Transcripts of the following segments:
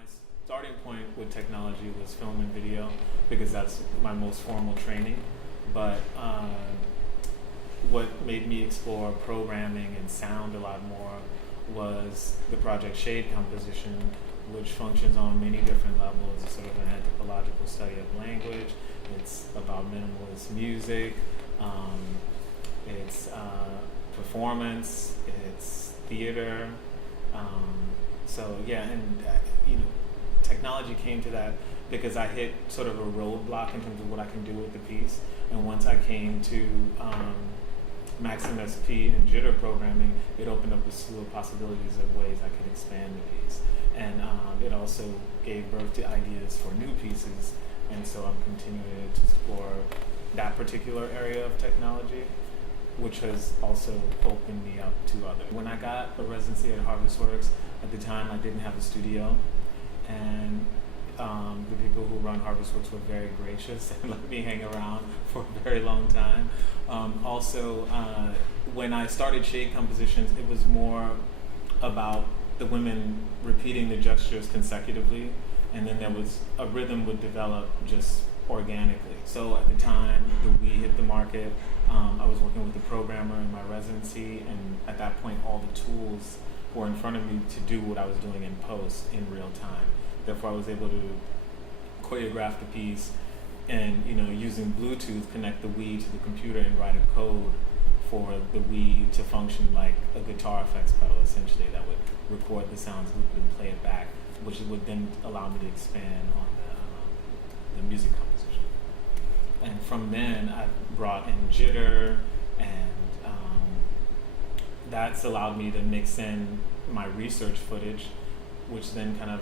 My starting point with technology was film and video because that's my most formal training. But what made me explore programming and sound a lot more was the project Shade Composition, which functions on many different levels. It's sort of an anthropological study of language. It's about minimalist music. It's performance. It's theater. Technology came to that because I hit sort of a roadblock in terms of what I can do with the piece. And once I came to Maxim SP and jitter programming, it opened up a slew of possibilities of ways I could expand the piece. And it also gave birth to ideas for new pieces. And so I'm continuing to explore that particular area of technology, which has also opened me up to others. When I got a residency at HarvestWorks, at the time I didn't have a studio, and the people who run HarvestWorks were very gracious and let me hang around for a very long time. When I started Shade Compositions, it was more about the women repeating the gestures consecutively, and then there was a rhythm would develop just organically. So at the time the Wii hit the market, I was working with the programmer in my residency, and at that point all the tools were in front of me to do what I was doing in post in real time. Therefore I was able to choreograph the piece and, using Bluetooth, connect the Wii to the computer and write a code for the Wii to function like a guitar effects pedal, essentially, that would record the sounds, loop it, and play it back, which would then allow me to expand on the music composition. And from then, I brought in jitter, and that's allowed me to mix in my research footage, which then kind of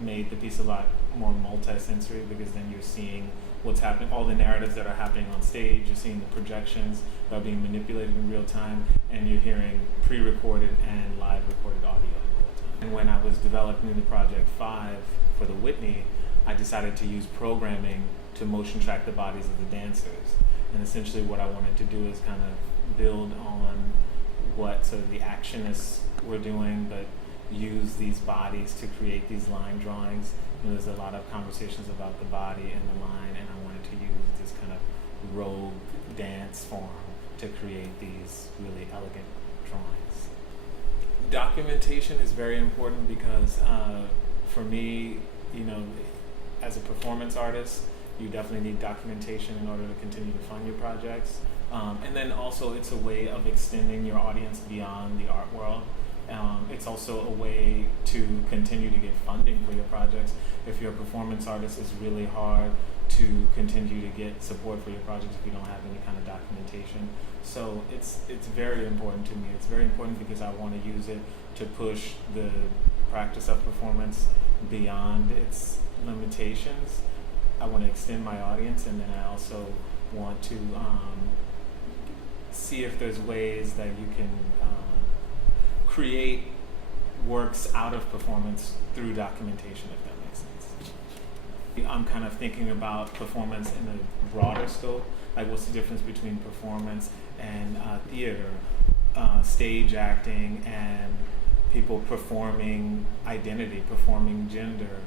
made the piece a lot more multi-sensory, because then you're seeing what's happening, all the narratives that are happening on stage, you're seeing the projections that are being manipulated in real time, and you're hearing pre-recorded and live recorded audio in real time. And when I was developing the Project 5 for the Whitney, I decided to use programming to motion track the bodies of the dancers. And essentially what I wanted to do is kind of build on what sort of the actionists were doing, but use these bodies to create these line drawings. There's a lot of conversations about the body and the line, and I wanted to use this kind of rogue dance form to create these really elegant drawings. Documentation is very important because for me, as a performance artist, you definitely need documentation in order to continue to fund your projects. And then also it's a way of extending your audience beyond the art world. It's also a way to continue to get funding for your projects. If you're a performance artist, it's really hard to continue to get support for your projects if you don't have any kind of documentation. So it's very important to me. It's very important because I want to use it to push the practice of performance beyond its limitations. I want to extend my audience, and then I also want to see if there's ways that you can create works out of performance through documentation, if that makes sense. I'm kind of thinking about performance in a broader scope, like what's the difference between performance and theater, stage acting, and people performing identity, performing gender,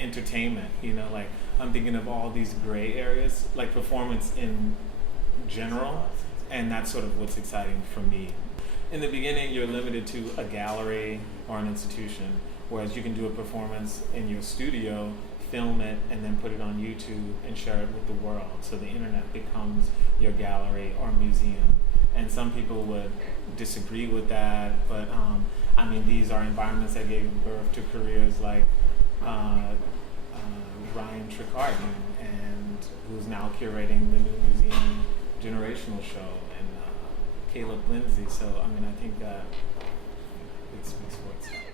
entertainment, like I'm thinking of all these gray areas, like performance in general, and that's sort of what's exciting for me. In the beginning, you're limited to a gallery or an institution, whereas you can do a performance in your studio, film it, and then put it on YouTube and share it with the world. So the internet becomes your gallery or museum. And some people would disagree with that, but these are environments that gave birth to careers like Ryan Tricardon, and who's now curating the new museum generational show, and Caleb Lindsay. So I think that it speaks for itself.